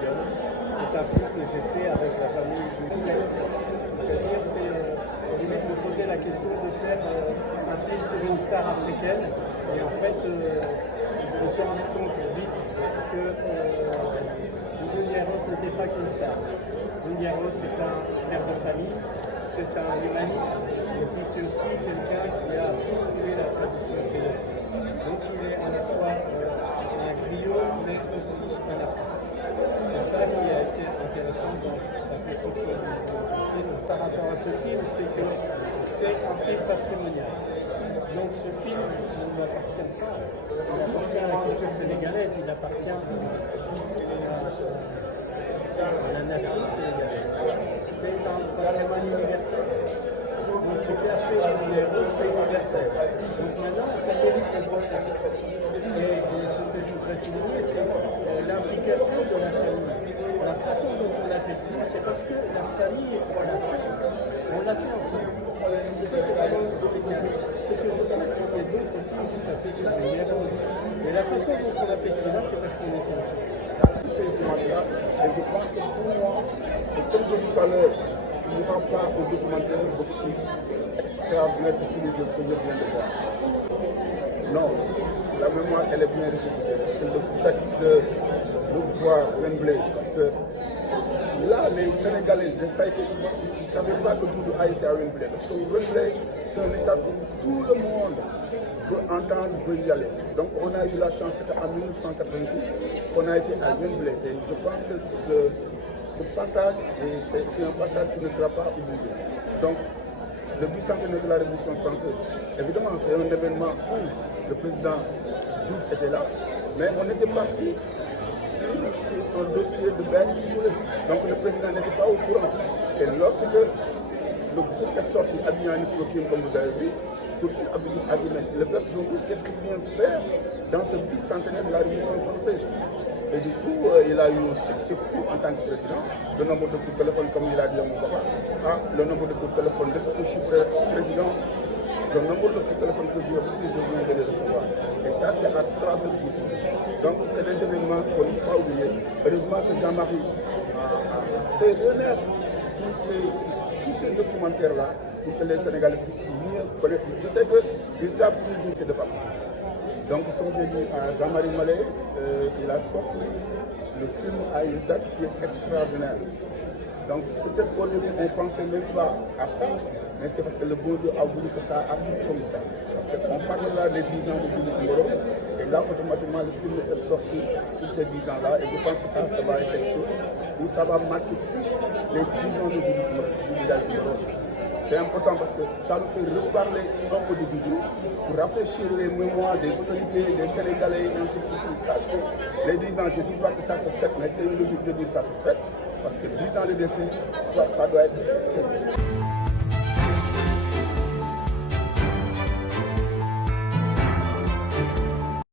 Lyon. C'est un film que j'ai fait avec la famille du C'est-à-dire, au début, je me posais la question de faire un film sur une star africaine. Et en fait, je me suis rendu compte vite que Doudou Ndiaye Rose n'était pas qu'une star. Doudou Ndiaye Rose, c'est un père de famille, c'est un humaniste, et puis c'est aussi quelqu'un qui a bousculé la tradition créative. Donc il est à la fois un griot, mais aussi un artiste. C'est ça qui a été intéressant dans la construction du film. Par rapport à ce film, c'est que c'est un film patrimonial. Donc ce film ne m'appartient pas. Il appartient à la culture sénégalaise, il appartient à la nation sénégalaise. C'est un patrimoine universel. Donc ce qu'a fait Doudou Ndiaye Rose, c'est universel. Donc maintenant, ça mérite le partage. Et ce que je voudrais souligner, c'est l'implication de la famille. La façon dont on a fait le film, c'est parce que la famille, on l'a fait ensemble. Ça, c'est vraiment spécial. Ce que je souhaite, c'est qu'il y ait d'autres films qui soient faits sur Doudou Ndiaye Rose. Et la façon dont on a fait celui-là, c'est parce qu'on était ensemble. Ces images-là, et je pense que pour moi, et comme je dis tout à l'heure, il n'y aura pas un documentaire beaucoup plus extraordinaire que celui que je viens de voir. Non, la mémoire, elle est bien ressuscitée, parce que le fait de voir Wembley, parce que là, les Sénégalais, je sais qu'ils ne savaient pas que Doudou a été à Wembley, parce que Wembley, c'est un stade où tout le monde veut entendre, veut y aller. Donc on a eu la chance, c'était en 1988, qu'on a été à Wembley. Et je pense que ce passage, c'est un passage qui ne sera pas oublié. Donc, le bicentenaire de la Révolution française, évidemment, c'est un événement où le président Diouf était là, mais on était parti sur un dossier de Berthe Soulé. Donc le président n'était pas au courant. Et lorsque le groupe est sorti, Abdianis Lokim, comme vous avez vu, tout de suite Abdianis, le peuple Jean-Rouge, qu'est-ce qu'il vient faire dans ce bicentenaire de la Révolution française? Et du coup, il a eu un succès fou en tant que président. Le nombre de coups de téléphone, comme il a dit à mon papa, le nombre de coups de téléphone, depuis que je suis président, le nombre de coups de téléphone que j'ai reçu, je viens de les recevoir. Et ça, c'est à travers vous. Donc, c'est des événements qu'on ne peut pas oublier. Heureusement que Jean-Marie a fait renaître tous ces documentaires-là pour que les Sénégalais puissent mieux connaître. Je sais qu'ils savent plus c'est de papier. Donc, comme j'ai dit à Jean-Marie Mallet, il a sorti le film à une date qui est extraordinaire. Donc, peut-être qu'au début, on ne pensait même pas à ça, mais c'est parce que le bon Dieu a voulu que ça arrive comme ça. Parce qu'on parlera des 10 ans de Doudou Ndiaye Rose, et là, automatiquement, le film est sorti sur ces 10 ans-là, et je pense que ça va être quelque chose où ça va marquer plus les 10 ans de Doudou Ndiaye Rose. C'est important parce que ça nous fait reparler un peu de Doudou pour rafraîchir les mémoires des autorités, des Sénégalais, et ainsi de suite. Sachent que les 10 ans, je ne dis pas que ça se fait, mais c'est une logique de dire que ça se fait, parce que 10 ans de décès, ça doit être fait.